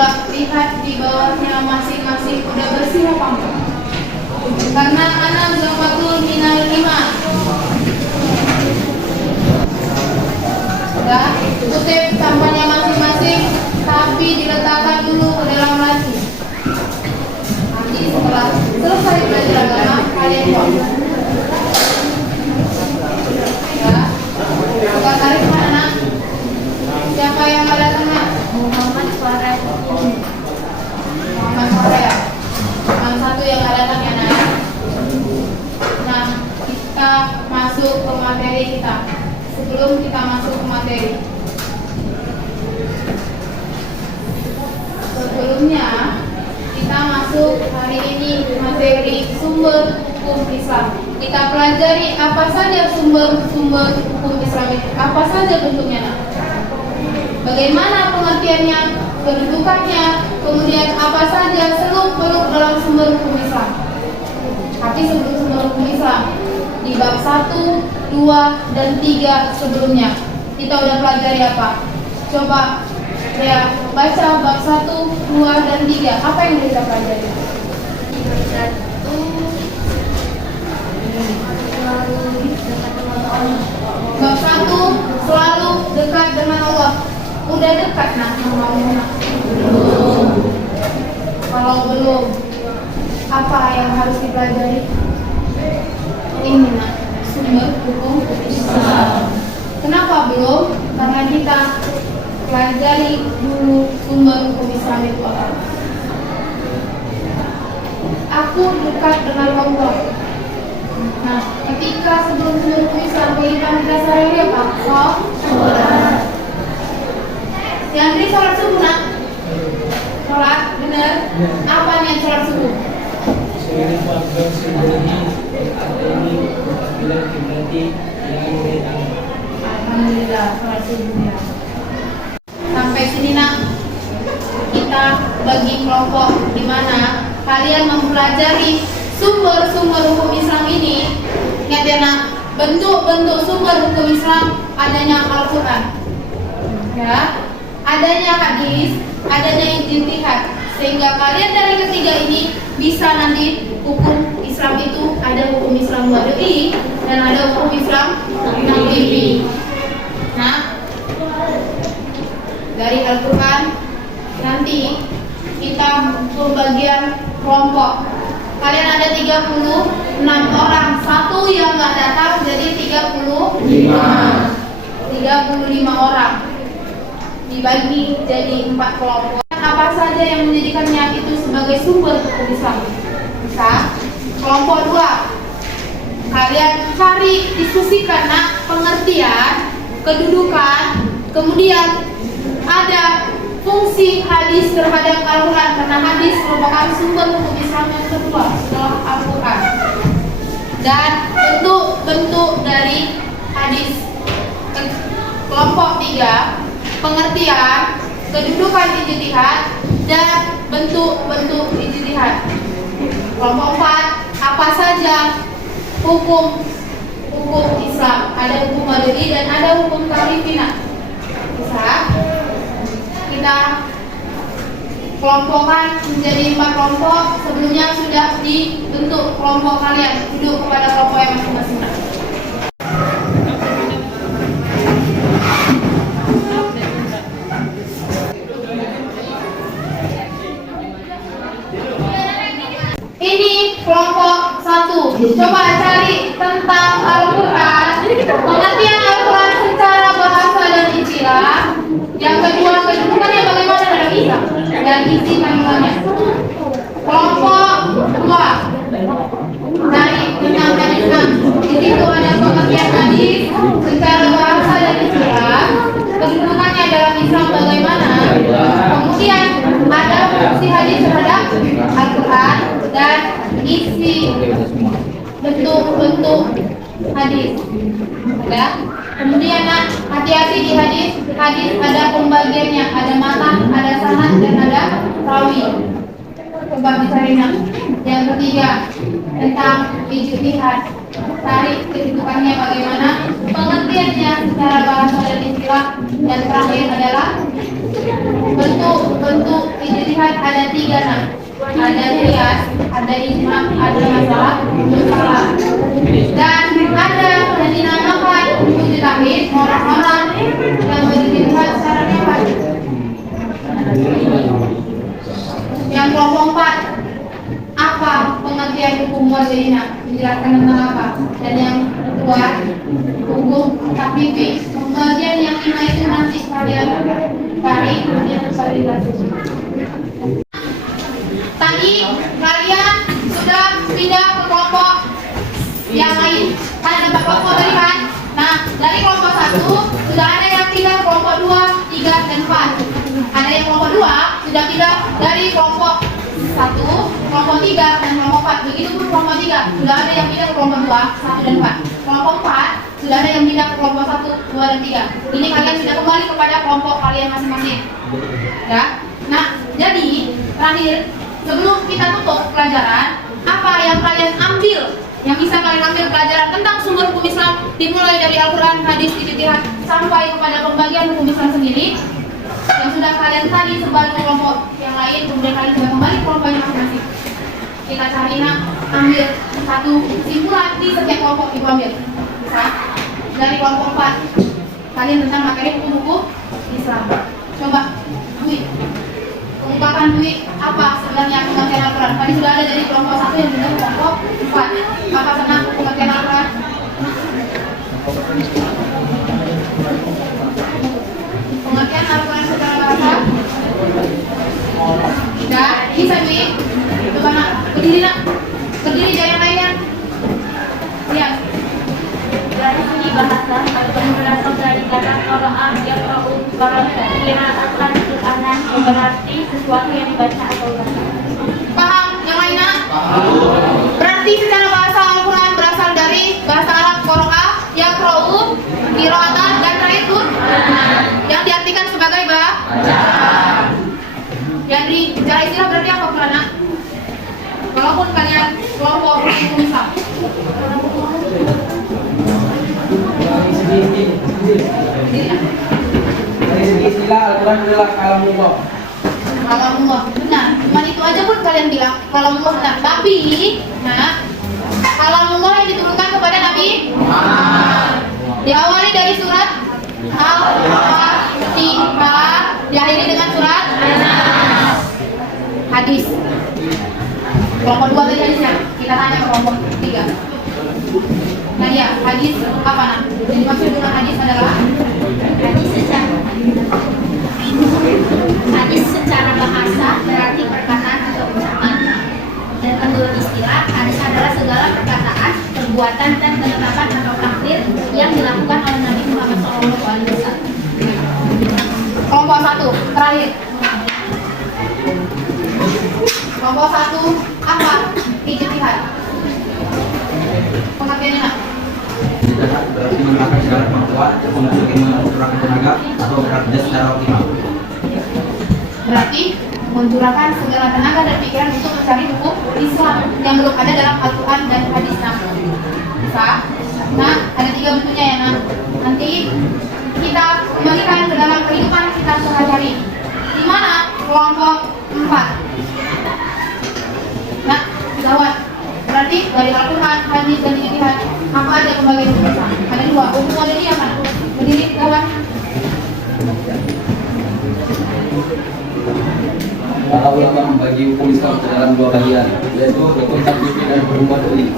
Coba lihat di bawahnya masing-masing udah bersih apa enggak? Karena anak zafatul minal iman. Sudah, kutip sampahnya masing-masing, tapi diletakkan dulu ke dalam laci. Nanti setelah selesai belajar agama, kalian buang. Ya, coba tarik mana? Siapa yang pada tengah? Muhammad Farah. Muhammad Farah ya. Yang satu yang ada tengah ya. Nah, kita masuk ke materi kita. Sebelum kita masuk ke materi, sebelumnya kita masuk hari ini materi sumber hukum Islam. Kita pelajari apa saja sumber-sumber hukum Islam itu, apa saja bentuknya, bagaimana pengertiannya, kedudukannya, kemudian apa saja seluk-beluk dalam sumber hukum Islam. Tapi sebelum sumber hukum Islam, di bab 1, 2, dan 3 sebelumnya kita udah pelajari apa? Coba ya baca bab 1, 2, dan 3. Apa yang kita pelajari? Bab 1 selalu dekat dengan Allah. Udah dekat nah sama Allah? Belum. Kalau belum, apa yang harus dipelajari? Ini nah, sumber hukum Islam. Kenapa belum? Karena kita pelajari dulu sumber hukum Islam itu apa. Aku dekat dengan Allah. Nah, ketika sebelum sumber hukum Islam, kehidupan kita sehari-hari apa? Sholat. Yang ini sholat subuh nak? Sholat, benar? Apa niat sholat subuh? Alhamdulillah, sholat subuhnya. Sampai sini nak, kita bagi kelompok di mana kalian mempelajari sumber-sumber hukum Islam ini. Ingat ya nak, bentuk-bentuk sumber hukum Islam adanya Al-Quran, ya, adanya hadis, adanya ijtihad, sehingga kalian dari ketiga ini bisa nanti hukum Islam itu ada hukum Islam wad'i dan ada hukum Islam naklifi. Nah, dari Al-Quran nanti kita pembagian kelompok. Kalian ada 36 orang, satu yang nggak datang jadi 35 orang. Dibagi jadi 4 kelompok. Apa saja yang menjadikannya itu sebagai sumber hukum Islam? Bisa. Kelompok 2, kalian cari diskusikan nak pengertian, kedudukan, kemudian ada fungsi hadis terhadap Al-Quran, karena hadis merupakan sumber hukum Islam yang kedua setelah Al-Quran. Dan bentuk-bentuk dari hadis. Kelompok 3, pengertian, kedudukan ijtihad, dan bentuk-bentuk ijtihad. Kelompok 4, apa saja hukum Islam, ada hukum wad'i dan ada hukum taklifina. Bisa kita kelompokkan menjadi 4 kelompok. Sebelumnya sudah dibentuk kelompok kalian, duduk kepada kelompok yang masing-masing. Ini kelompok 1. Coba cari tentang Al-Quran, pengertian Al-Quran secara bahasa dan istilah. Yang kedua, kedudukannya bagaimana dalam Islam dan isi kandungannya. Kelompok 2, cari tentang hadis. Di situ ada pengertian hadis secara bahasa dan istilah, kedudukannya dalam Islam bagaimana. Kemudian ada fungsi hadis terhadap Al-Quran dan isi bentuk-bentuk hadis. Ya. Kemudian hati-hati di hadis. Hadis ada pembagiannya, ada matan, ada sanad, dan ada rawi. Coba dicari nak. Yang ketiga tentang ijtihad. Cari kedudukannya bagaimana, pengertiannya secara bahasa dan istilah, dan terakhir adalah bentuk-bentuk ijtihad. dilihat ada 3 nak. Ada qiyas, ada ijma, ada masalah musalah. Dan ada yang dinamakan mujtahid, orang-orang yang berijtihad secara bebas. Yang kelompok 4, apa pengertian hukum muadzina? Menjelaskan tentang apa? Dan yang kedua, hukum takfifi. Kemudian yang 5 itu nanti kalian cari, kemudian cari lagi. Tadi kalian sudah pindah ke kelompok yang lain. Kan ada 4 kelompok tadi kan? Nah, dari kelompok 1 sudah ada yang pindah ke kelompok 2, 3, dan 4. Ada yang kelompok 2 sudah pindah dari kelompok 1, kelompok 3, dan kelompok 4. Begitu pun kelompok 3 sudah ada yang pindah ke kelompok 2, 1, dan 4. Kelompok 4 sudah ada yang pindah ke kelompok 1, 2, dan 3. Ini kalian sudah kembali kepada kelompok kalian masing-masing. Ya. Nah, jadi terakhir sebelum kita tutup pelajaran, apa yang kalian ambil, yang bisa kalian ambil pelajaran tentang sumber hukum Islam, dimulai dari Al-Quran, hadis, ijtihad, sampai kepada pembagian hukum Islam sendiri, yang sudah kalian tadi sebar ke kelompok yang lain, kemudian kalian sudah kembali ke kelompoknya masing-masing. Kita cari ambil satu kesimpulan di setiap kelompok ibu ambil. Bisa dari kelompok 4 kalian tentang materi hukum Islam. Coba Dwi, ungkapkan Dwi apa sebenarnya pengertian Al-Quran. Tadi sudah ada dari kelompok 1 yang dari kelompok 4. Apa senang pengertian Al-Quran? Pengertian Al-Quran secara bahasa? Sudah, bisa Dwi? Coba nak, berdiri nak. Berdiri jangan yang lainnya. Lihat. Dari segi bahasa atau berasal dari kata qira'ah yang qira'atan Qur'anan berarti sesuatu yang dibaca atau dibaca. Paham? Yang lainnya? Berarti secara bahasa Al-Quran berasal dari bahasa Arab qira'ah, yaqra'u, qira'atan, dan terakhir yang diartikan sebagai baca. Yang secara istilah berarti apa Quran? Walaupun kalian kelompok hukum Islam. Dari segi istilah Al-Quran adalah kalamullah. Kalamullah, benar. Cuma itu aja pun kalian bilang kalamullah benar. Tapi, nah, kalamullah yang diturunkan kepada Nabi diawali dari surat Al-Fatihah, diakhiri dengan surat hadis. Kelompok 2 tadi hadisnya. Kita tanya ke kelompok 3. Nah ya, hadis apa nak? Jadi maksud dengan hadis adalah Hadis secara bahasa berarti perkataan atau ucapan. Dan menurut istilah, hadis adalah segala perkataan, perbuatan, dan penetapan atau takdir yang dilakukan oleh Nabi Muhammad SAW. kelompok 1 terakhir. Kelompok 1 apa? Ijtihad. Pengertiannya nak? Ijtihad berarti menggunakan segala kemampuan untuk mencurahkan tenaga atau bekerja secara optimal. Berarti mencurahkan segala tenaga dan pikiran untuk mencari hukum Islam yang belum ada dalam Al-Quran dan hadis. Bisa? Nah, ada 3 bentuknya ya nak. Nanti kita kembalikan ke dalam kehidupan kita sehari-hari. Di mana kelompok 4? Nah, jawab. Berarti dari Al-Quran, hadis, dan ijtihad apa ada pembagian hukum Islam? Ada 2. Hukum ada di apa? Berdiri kawan. Para ulama membagi hukum Islam ke dalam 2 bagian, yaitu hukum taklifi dan hukum wad'i.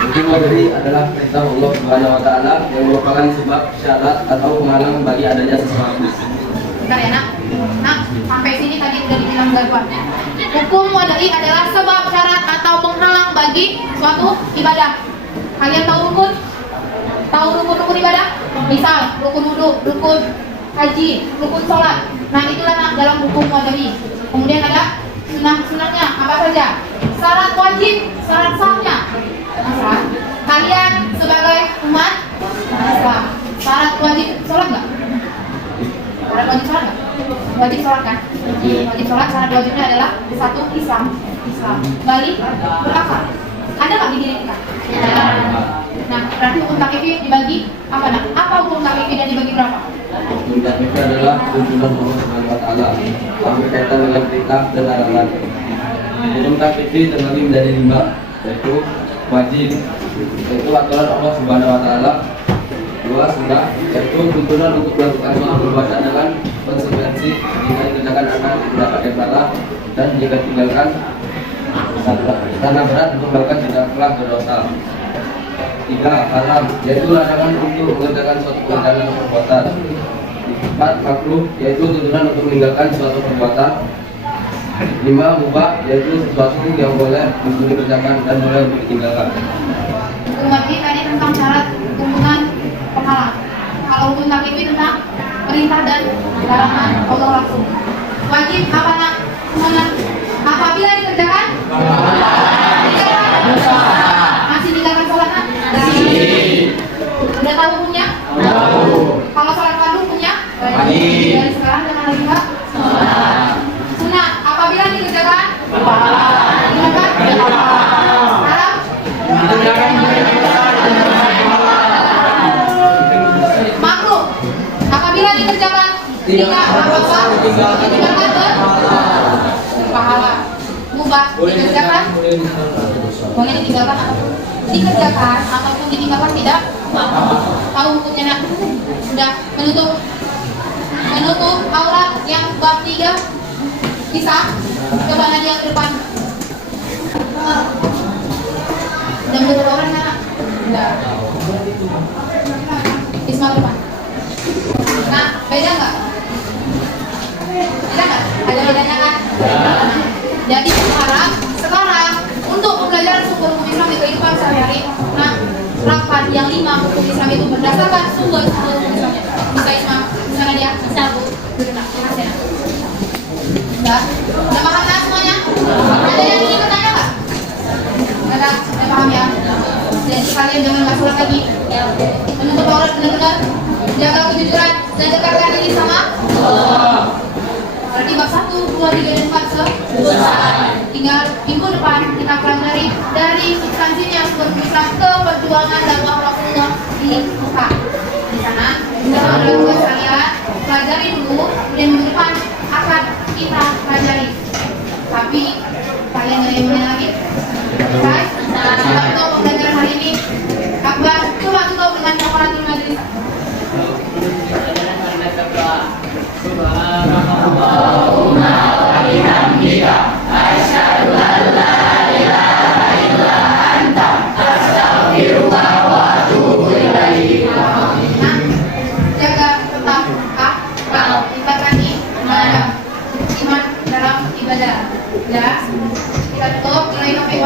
Hukum wad'i adalah perintah Allah Subhanahu wa Ta'ala yang merupakan sebab syarat atau penghalang bagi adanya sesuatu. Bentar ya nak. Nah, sampai sini tadi udah dibilang garuan. Hukum wad'i adalah sebab syarat atau penghalang bagi suatu ibadah. Kalian tahu rukun? Tahu rukun-rukun ibadah? Misal rukun wudu, rukun haji, rukun sholat. Nah itulah nak dalam hukum wad'i. Kemudian ada sunah-sunahnya apa saja? Syarat wajib, syarat sahnya. Nah, kalian sebagai umat Islam, syarat wajib sholat nggak? Syarat wajib sholat nggak? Wajib sholat kan? Wajib sholat, syarat wajibnya adalah 1 Islam. Balik berakal. Ada nggak di diri kita? Nah, berarti hukum taklifi dibagi apa nak? Apa hukum taklifi dan dibagi berapa? Tuntunan itu adalah tuntunan Allah Subhanahu wa taala yang berkaitan dengan perintah dan larangan. Tuntunan itu terbagi menjadi 5, yaitu wajib, yaitu aturan Allah Subhanahu wa taala. 2, sunnah, yaitu tuntunan untuk melakukan suatu perbuatan dengan konsekuensi jika dikerjakan akan mendapatkan pahala, dan jika tinggalkan sangat berat untuk melakukan tidaklah berdosa. 3, haram, yaitu larangan untuk mengerjakan suatu perbuatan atau perbuatan. 4, makruh, yaitu tuntunan untuk meninggalkan suatu perbuatan. 5, mubah, yaitu sesuatu yang boleh untuk dikerjakan dan boleh untuk ditinggalkan. Berarti tadi tentang syarat tuntunan pahala. Kalau hukum taklifi tentang perintah dan larangan Allah langsung. Wajib apa nak? Mana? Apabila dikerjakan? Masih tinggalkan sholat nak? Udah tahu hukumnya? Kalau sholat fardu hukumnya? Dari sekarang dengan lagi Pak? Sunnah. Apabila dikerjakan? Dikerjakan? Haram? Makruh. Apabila dikerjakan tidak apa-apa, ditinggalkan berpahala. Mubah dikerjakan, boleh ditinggalkan ataupun dikerjakan ataupun ditinggalkan tidak. Tahu hukumnya nak? Sudah menutup aurat yang bab 3 bisa. Coba Nadia ke depan. Udah menutup aurat nak? Sudah. Isma ke depan. Nah, beda nggak? Beda nggak? Ada bedanya kan? Jadi sekarang untuk pembelajaran sumber hukum Islam di kehidupan sehari-hari, nah, rapat yang 5 hukum Islam itu berdasarkan sumber hukum Islamnya. Bisa Isma? Bisa Nadia? Bisa Bu. Terima kasih. Udah paham kan semuanya? Ada yang ingin bertanya nggak? Ada paham ya? Jadi kalian jangan nggak sholat lagi. Menutup aurat benar-benar, jaga kejujuran dan dekatkan diri sama Allah. Berarti bab 1, 2, 3, dan 4 selesai. Tinggal minggu depan kita pelajari dari substansinya sumber Islam ke perjuangan dakwah Rasulullah di Mekah. Di sana kita ada tugas kalian pelajari dulu, dan minggu depan akan kita pelajari. Tapi kalian ada yang mau lagi? Selesai? Untuk pembelajaran hari ini, Akbar coba tutup dengan kafaratul majlis. Subhanallahumma wa bihamdika asyhadu an la ilaha illa anta astaghfiruka wa atubu ilaik. Jaga tetap akal, tingkatkan iman dalam ibadah. Ya, kita tutup. Mulai sampai